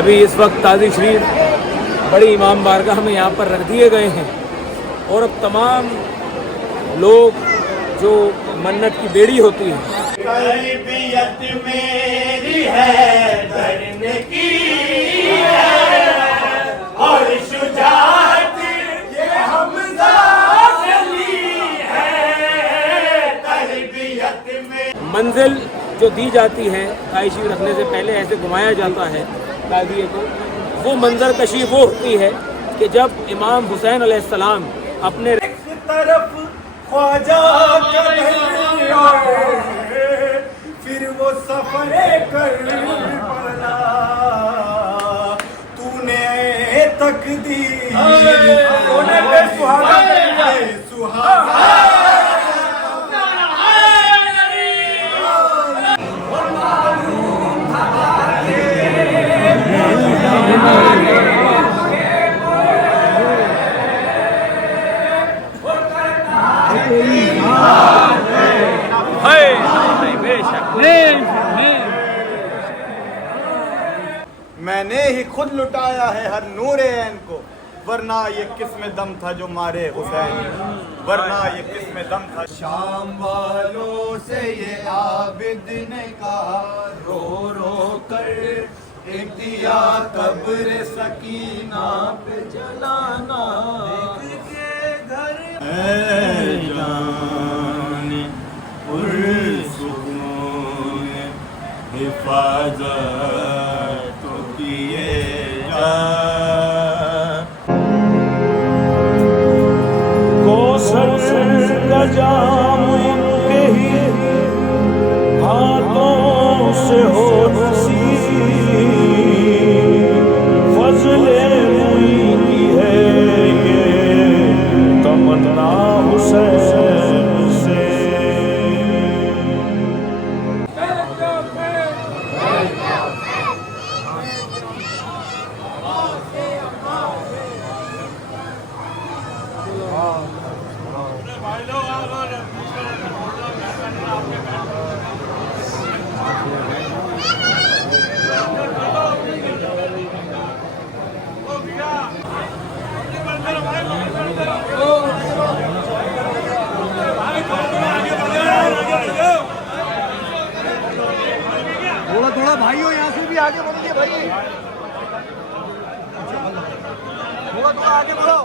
अभी इस वक्त ताज़ी शरीफ बड़ी इमाम बारगाह में यहाँ पर रख दिए गए हैं और अब तमाम लोग जो मन्नत की बेड़ी होती है तरबियत मेरी है डरने की है और शुजाअत ये हमज़ा अली है तरबियत में। मंजिल जो दी जाती है ताइशी रखने से पहले ऐसे घुमाया जाता है ताज़िए को, वो मंजर कशी वो होती है कि जब इमाम हुसैन अलैहिस्सलाम अपने तरफ ख्वाजा फिर वो सफरे कर पड़ा तूने तकदीर सुहागा मैंने ही खुद लुटाया है हर नूरे ऐन को, वरना ये किस्म दम था जो मारे हुसैन, वरना ये किस्म दम था। शाम वालों से ये आबिद ने कहा रो रो कर एक दिया कब्र सकीना पे जलाना के घर जाने पुरसुकून हिफाजत तो किए जा। कौसर का जाम इनके ही हाथों से हो फजले की है ये तमन्ना हुसैन से। थोड़ा थोड़ा भाइयों यहाँ से भी आगे बढ़िए भाई, थोड़ा थोड़ा आगे बढ़ो।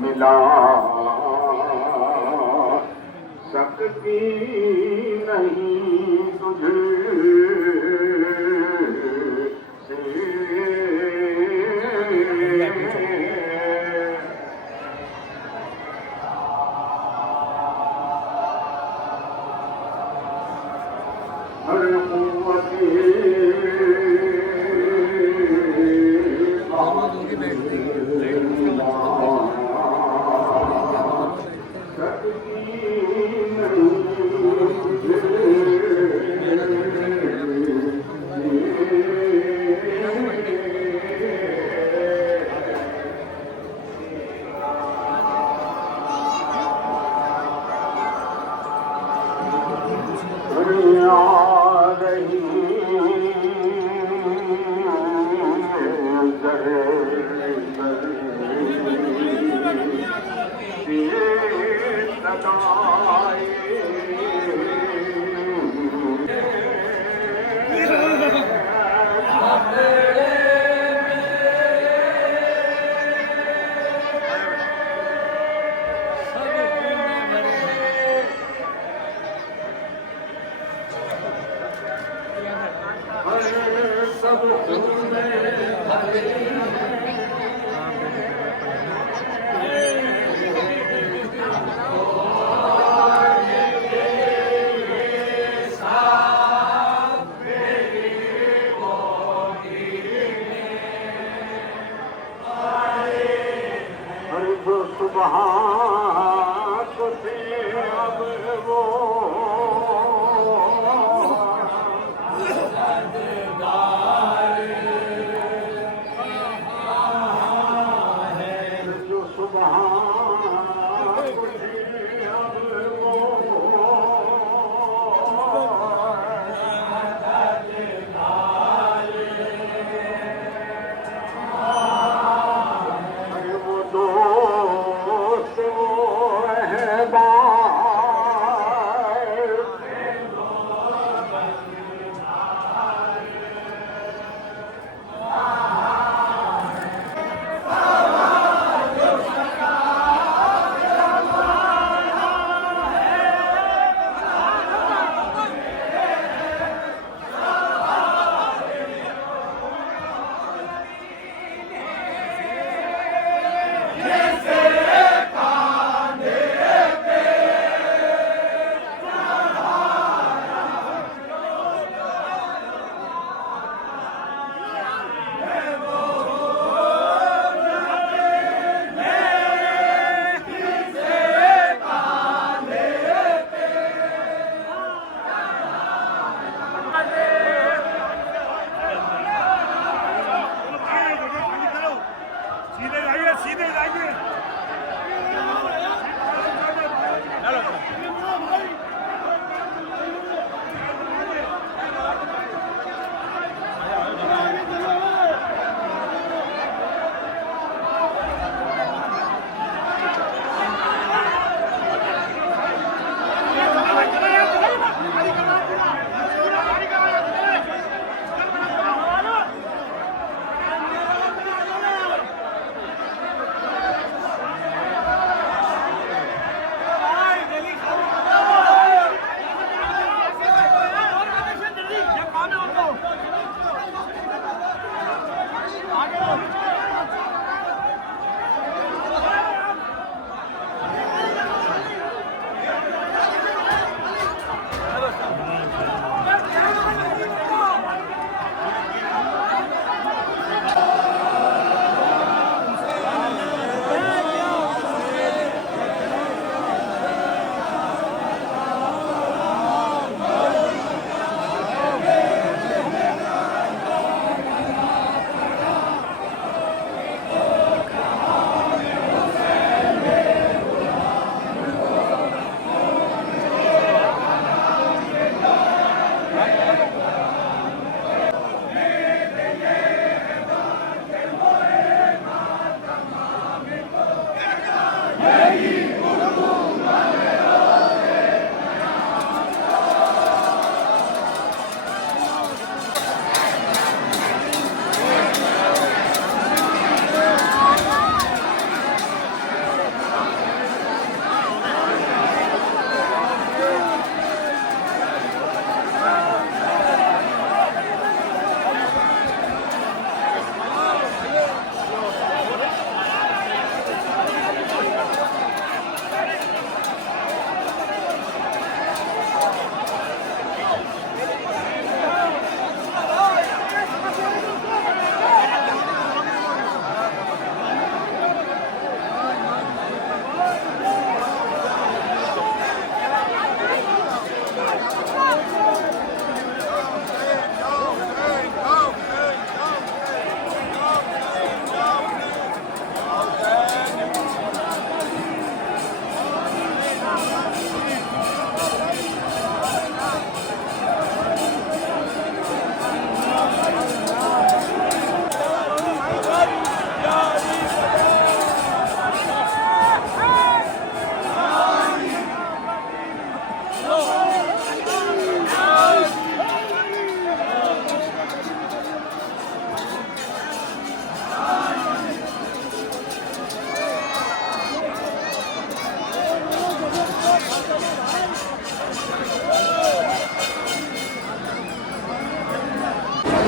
मिला सकती नहीं तुझे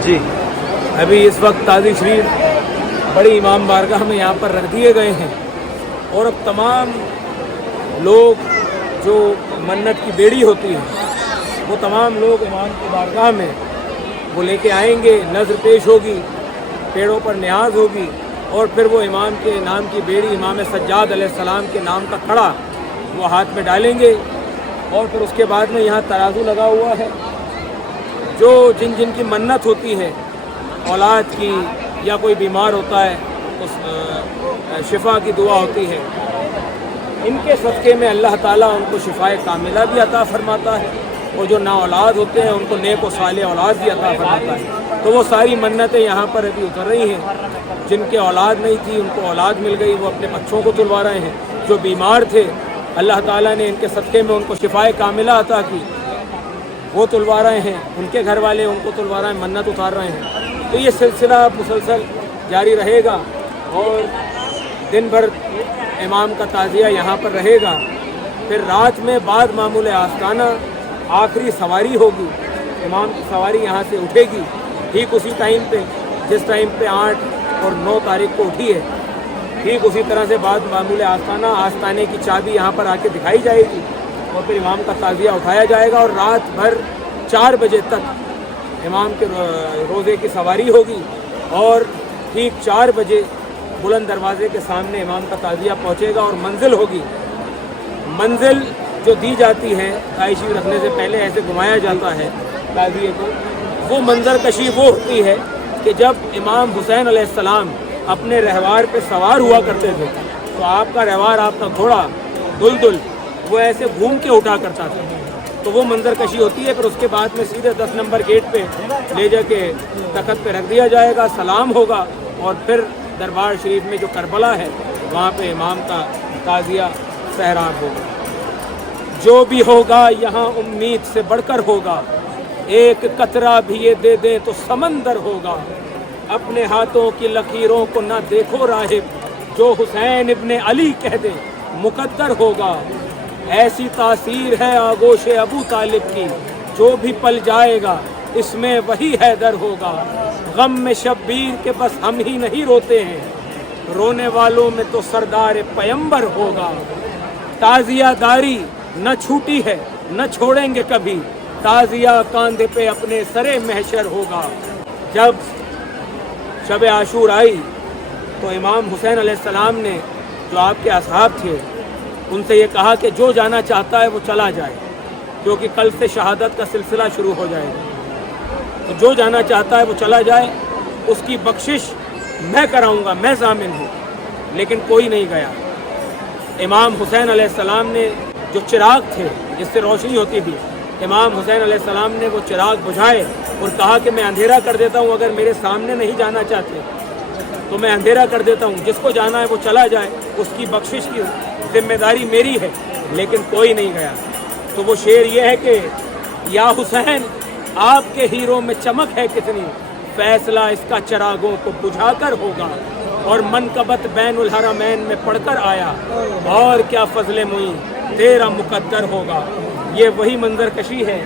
जी। अभी इस वक्त ताज़ी शरीफ बड़ी इमाम बारगाह में यहाँ पर रख दिए गए हैं और अब तमाम लोग जो मन्नत की बेड़ी होती है वो तमाम लोग इमाम की बारगाह में वो लेके आएंगे, नज़र पेश होगी, पेड़ों पर न्याज होगी और फिर वो इमाम के नाम की बेड़ी इमाम सज्जाद अलैहिस्सलाम के नाम का खड़ा वो हाथ में डालेंगे और फिर उसके बाद में यहाँ तराजू लगा हुआ है। जो जिन जिन की मन्नत होती है औलाद की या कोई बीमार होता है तो शिफा की दुआ होती है, इनके सदक़े में अल्लाह ताला उनको शिफाए कामिला भी अता फरमाता है और जो ना औलाद होते हैं उनको नेक व साले औलाद भी अता फरमाता है। तो वो सारी मन्नतें यहाँ पर अभी उतर रही हैं। जिनके औलाद नहीं थी उनको औलाद मिल गई, वो अपने बच्चों को तुलवा रहे हैं। जो बीमार थे अल्लाह ताला ने इनके सदक़े में उनको शिफाए कामिला अता की, वो तुलवा रहे हैं। उनके घर वाले उनको तुलवा रहे हैं, मन्नत उतार रहे हैं। तो ये सिलसिला मुसलसल जारी रहेगा और दिन भर इमाम का ताज़िया यहाँ पर रहेगा। फिर रात में बाद मामूल आस्ताना आखिरी सवारी होगी, इमाम की सवारी यहाँ से उठेगी ठीक उसी टाइम पे जिस टाइम पे 8 और 9 तारीख को उठी है। ठीक उसी तरह से बाद मामूल आस्ताना आस्ताने की चाबी यहाँ पर आके दिखाई जाएगी और फिर इमाम का ताज़िया उठाया जाएगा और रात भर 4 बजे तक इमाम के रोज़े की सवारी होगी और ठीक 4 बजे बुलंद दरवाजे के सामने इमाम का ताज़िया पहुँचेगा और मंजिल होगी। मंजिल जो दी जाती है ताइशी रखने से पहले ऐसे घुमाया जाता है ताज़िए को, वो मंजर कशी वो होती है कि जब इमाम हुसैन अलैहिस्सलाम अपने रहवार पे सवार हुआ करते थे तो आपका रहवार, आपका घोड़ा दुलदुल वो ऐसे घूम के उठा करता था। तो वो मंजर कशी होती है। फिर उसके बाद में सीधे 10 नंबर गेट पे ले जाके तख्त पे रख दिया जाएगा, सलाम होगा और फिर दरबार शरीफ में जो करबला है वहाँ पे इमाम का ताज़िया सहराब होगा। जो भी होगा यहाँ उम्मीद से बढ़कर होगा, एक कतरा भी ये दे दें तो समंदर होगा। अपने हाथों की लकीरों को ना देखो राहिब, जो हुसैन इब्ने अली कह दे मुकद्दर होगा। ऐसी तासीर है आगोश अबू तालिब की, जो भी पल जाएगा इसमें वही हैदर होगा। गम में शब्बीर के बस हम ही नहीं रोते हैं, रोने वालों में तो सरदार पैगंबर होगा। ताज़िया दारी न छूटी है न छोड़ेंगे कभी, ताज़िया कांधे पे अपने सरे महशर होगा। जब शब आशूर आई तो इमाम हुसैन अलैहिस्सलाम ने जो आपके असहाब थे उनसे ये कहा कि जो जाना चाहता है वो चला जाए, क्योंकि कल से शहादत का सिलसिला शुरू हो जाएगा। तो जो जाना चाहता है वो चला जाए, उसकी बख्शिश मैं कराऊंगा, मैं ज़ामिन हूँ। लेकिन कोई नहीं गया। इमाम हुसैन अलैहिस्सलाम ने जो चिराग थे जिससे रोशनी होती थी, इमाम हुसैन अलैहिस्सलाम ने वो चिराग बुझाए और कहा कि मैं अंधेरा कर देता हूँ, अगर मेरे सामने नहीं जाना चाहते तो मैं अंधेरा कर देता हूँ, जिसको जाना है वो चला जाए, उसकी बख्शिश की जिम्मेदारी मेरी है। लेकिन कोई नहीं गया। तो वो शेर ये है कि या हुसैन आपके हीरों में चमक है कितनी, फैसला इसका चिरागों को बुझाकर होगा। और मनकबत बैनुल हरमैन में पढ़कर आया, और क्या फजले मुई तेरा मुकद्दर होगा। ये वही मंजर कशी है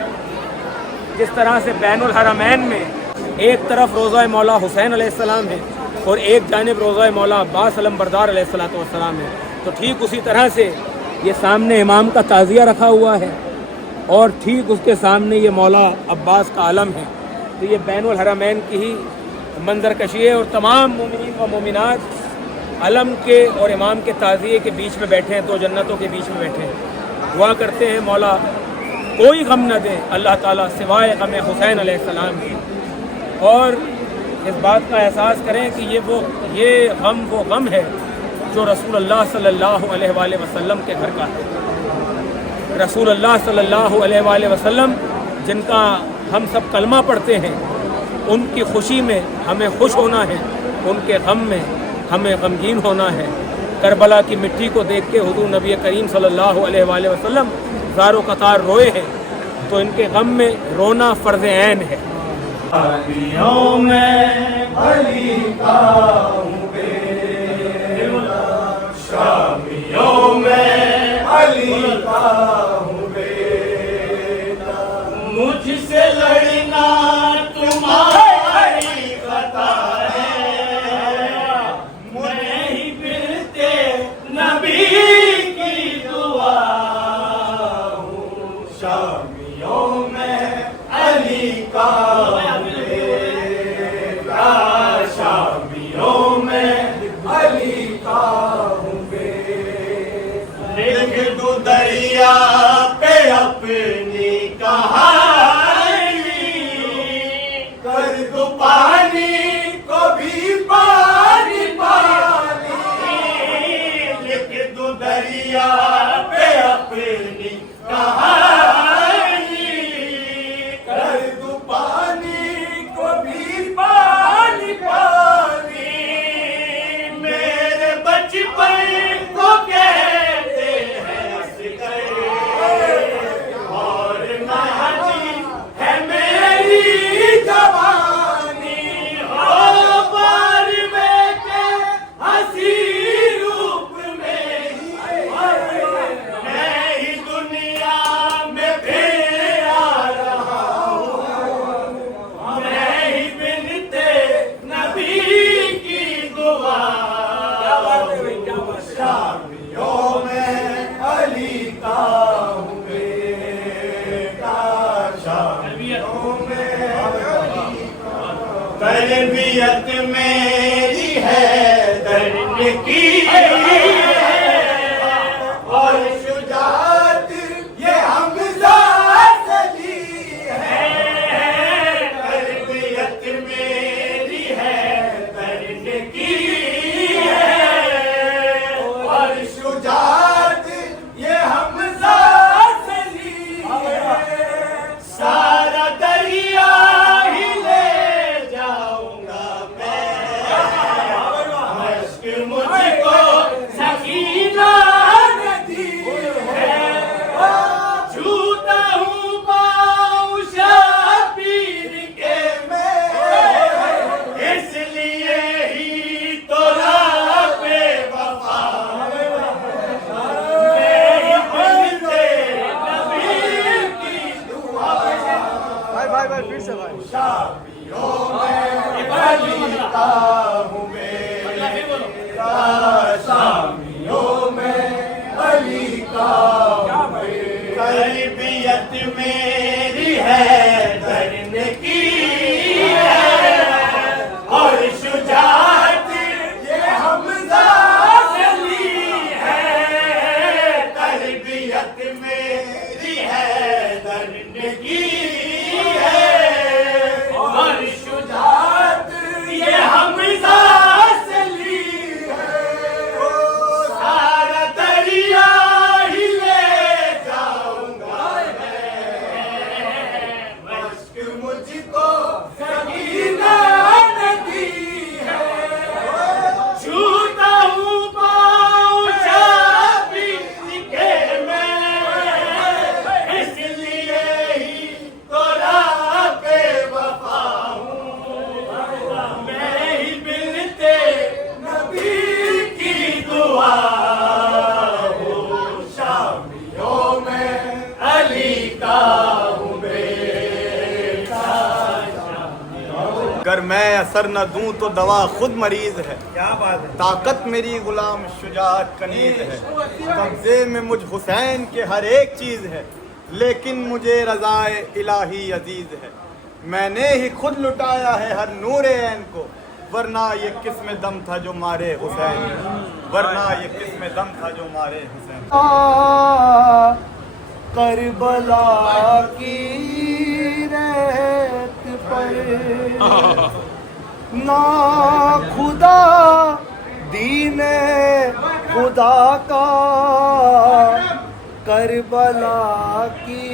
जिस तरह से बैनुल हरमैन में एक तरफ रोज़ा मौला हुसैन अलैहिस्सलाम है और एक जानिब रोज़ा मौला अब्बास अलमबरदार अलैहिस्सलाम है। तो ठीक उसी तरह से ये सामने इमाम का ताज़िया रखा हुआ है और ठीक उसके सामने ये मौला अब्बास का आलम है। तो ये बैनुल हरमैन की ही मंजर कशी है और तमाम मोमिनीन व मोमिनात अलम के और इमाम के ताज़िए के बीच में बैठे हैं, दो जन्नतों के बीच में बैठे हैं। दुआ करते हैं मौला कोई गम न दे अल्लाह ताला सिवाय गम हुसैन अलैहिस्सलाम की, और इस बात का एहसास करें कि ये गम वो गम है जो रसूलुल्लाह सल्लल्लाहु अलैहि वसल्लम के घर का है। रसूलुल्लाह सल्लल्लाहु अलैहि वसल्लम जिनका हम सब कलमा पढ़ते हैं, उनकी खुशी में हमें खुश होना है, उनके गम में हमें गमगीन होना है। करबला की मिट्टी को देख के हुजूर नबी करीम सल्लल्लाहु अलैहि वसल्लम ज़ारो कतार रोए हैं, तो इनके गम में रोना फ़र्ज़ ऐन है। शादियों में अली का हूँ बेटा, शादियों में अली का हूँ बेटा, मुझसे लड़ना तुम्हारे तरबियत मेरी है दर्द की और शुजात ये हमजा सली है। तरबियत मेरी है दर्द की और शुजात ये हमजा सली है। सारा दरिया ही ले जाऊंगा मैं, मश्क मुझको सकीना नदी है। छूता हूँ पाँव शबीर के मैं, इसलिए ही तो राबे वफा मेरी बनते नबी की दुआ। भाई फिर से भाई। बलिता हूँ मेरा शामियों में अली का तरबियत मेरी है दर्द की और शुजात ये हमजा सली है। तरबियत मेरी है दर्द की और शुजात ये हमजा सली है। सारा दरिया ही ले जाऊंगा मैं, मश्क मुझको सकीना नदी है। छूता हूँ पाँव शबीर के मैं, इसलिए ही तो राबे वफा हूँ मैं ही मिलते नबी की दुआ हूँ। शामियों में अली का हूँ बेटा। अगर मैं असर न दूं तो दवा खुद मरीज है। क्या बात है। ताकत मेरी गुलाम शुजात कनीज है। कब्जे में मुझ हुसैन के हर एक चीज है, लेकिन मुझे रज़ाए इलाही अजीज है। मैंने ही खुद लुटाया है हर नूर ऐन को, वरना ये किस्म दम था जो मारे हुसैन, वरना ये किस्म दम था जो मारे हुसैन। करबला की रेत पर ना खुदा दीने खुदा का, करबला की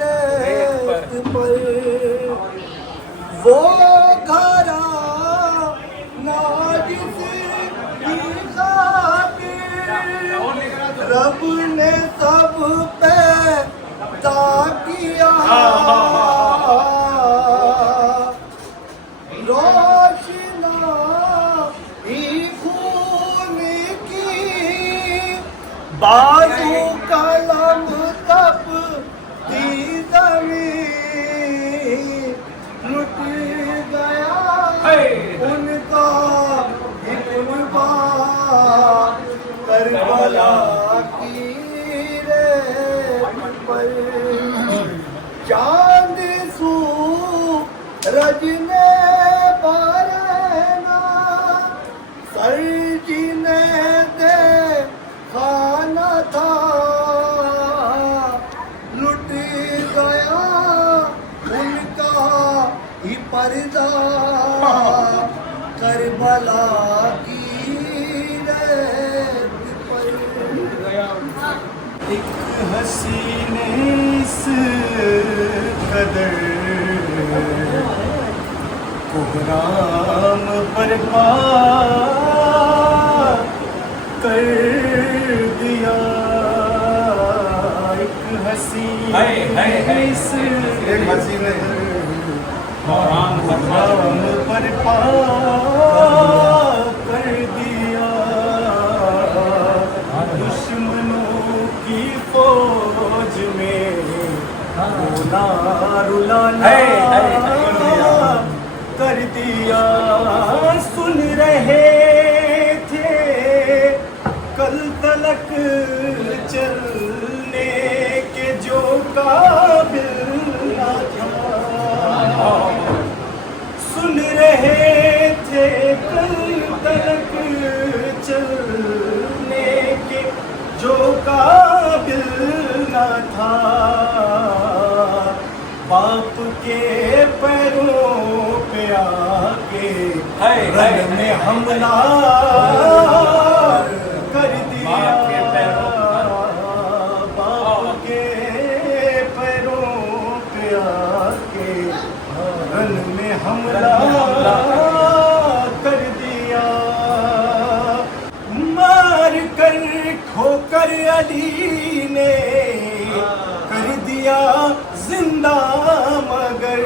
रेत पर वो घरा ना जिसकी खातिर रब ने सब पे किया। रोशना ही खून की बाजू कलम तप दी ज़मीन, लुट गया उनका हिकमत करबला की रेत पर। चांद सूरज ने बरना, सरजी ने देखा न था, लुट गया उनका ही पर्दा करबला की रेत पर। एक हसीने इस कदर कोहराम बर्पा कर दिया। एक हसीने इस कोहराम बर्पा कर दिया। दुश्मनों की फौज में रोना रुलाना कर दिया। सुन रहे थे कल तलक चलने के जो काबिल न था, सुन रहे रहे थे कल तलक चलने के जो काबिल न था, बाप के पैरों पे आके रन में हमला कर दिया। बाप के पैरों पे आके रन में हमला कर दिया। मार कर ठोकर अली ने कर दिया जिंदा, मगर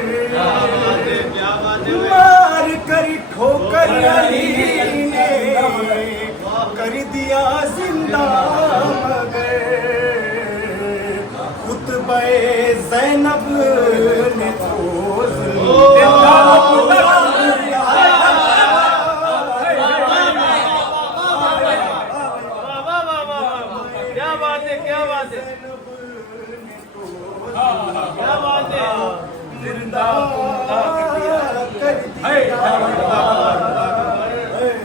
मार कर ठोकर अली ने कर दिया जिंदा, मगर खुतबे ज़ैनब ने तो क्या बात है, क्या बात है, क्या बात है।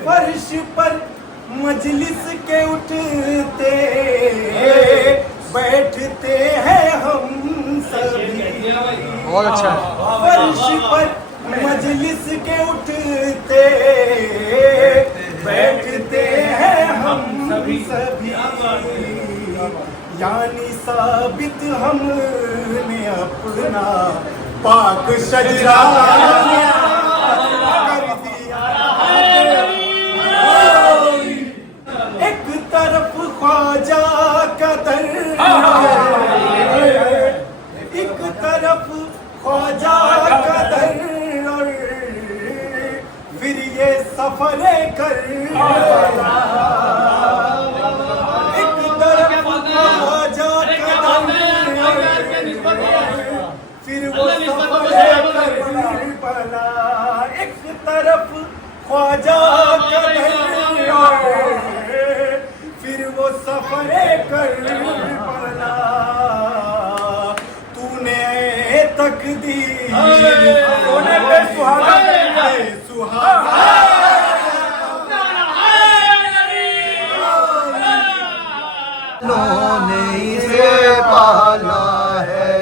फर्श पर मजलिस के उठते बैठते हैं हम सभी। बहुत अच्छा। फर्श पर मजलिस के उठते बैठते हैं हम सभी। यानी साबित हमने अपना पाक शजरा कर दिया। एक तरफ ख्वाजा का दर, एक तरफ ख्वाजा का दर, और फिर ये सफरे कर। एक तरफ ख्वाजा का दर, फिर वो सफरे कर बना। एक तरफ ख्वाजा का दर, फिर वो सफरे कर बना। तूने तकदीर तूने बेसुहागा ने इसे पाला है,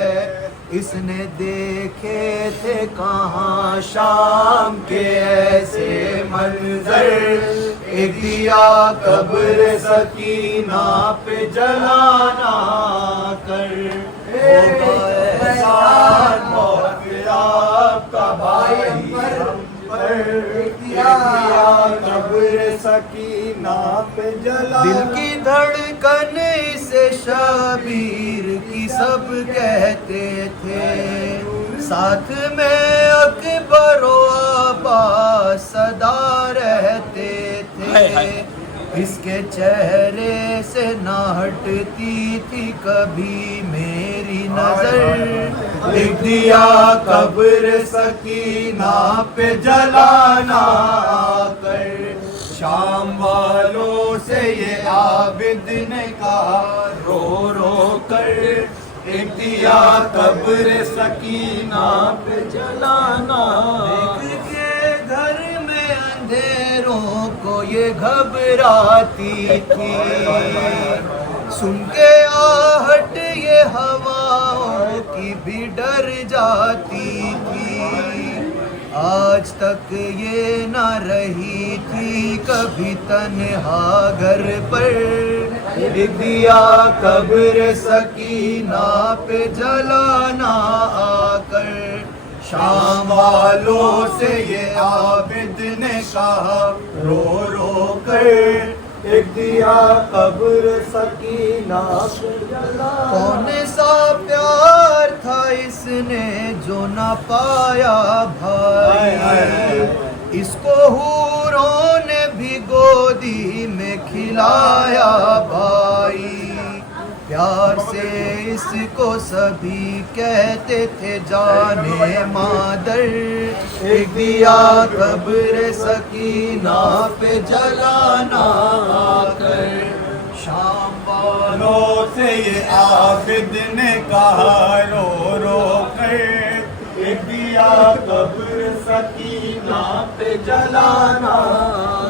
इसने देखे थे कहाँ शाम के ऐसे मंजर। एक दिया कब्र सकीना पे जलाना कर, एहसान मौत आपका भाई पर। दिया कब्र सकीना पे जला। दिल की धड़कन से शबीर की सब कहते थे, साथ में अकबर अब्बास सदा रहते थे। इसके चेहरे से ना हटती थी कभी मेरी नजर। लिख दिया कब्र सकीना पे जलाना कर। शाम वालों से ये आबिद ने कहा रो रो कर। एक दिया कब्र सकीना पे जलाना। देख के घर में अंधेरों को ये घबराती थी, सुन के आहट ये हवाओं की भी डर जाती थी। आज तक ये न रही थी कभी तन्हा घर पर। लिख दिया कब्र सकीना पे जलाना आकर। शाम वालों से ये आबिद ने कहा रो रो कर। एक दिया कब्र सकीना पे जलाना। कौन सा प्यार था इसने जो न पाया भाई, इसको हूरों ने भी गोदी में खिलाया भाई। प्यार से इसको सभी कहते थे जाने मादर। एक दिया कब्र सकीना पे जलाना आकर। शाम वालों से ये आबिद ने कहा रो रो कर। एक दिया दिया कब्र सकीना पे जलाना।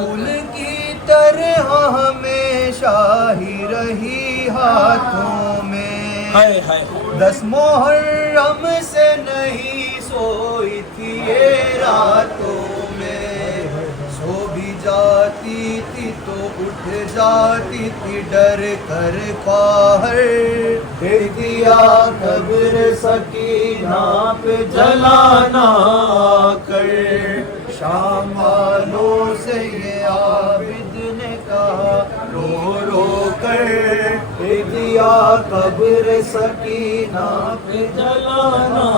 फूल की तरह हमेशा ही रही हाथों में, हाय हाय 10 मुहर्रम से नहीं सोई थी ये रातों में। सो भी जाती थी तो उठ जाती थी डर कर ख्वाहर, देख दिया कब्र सकीना पे जलाना कर। शाम वालों से ये आबिद ने कहा रो रो कर, देख दिया कब्र सकीना पे जलाना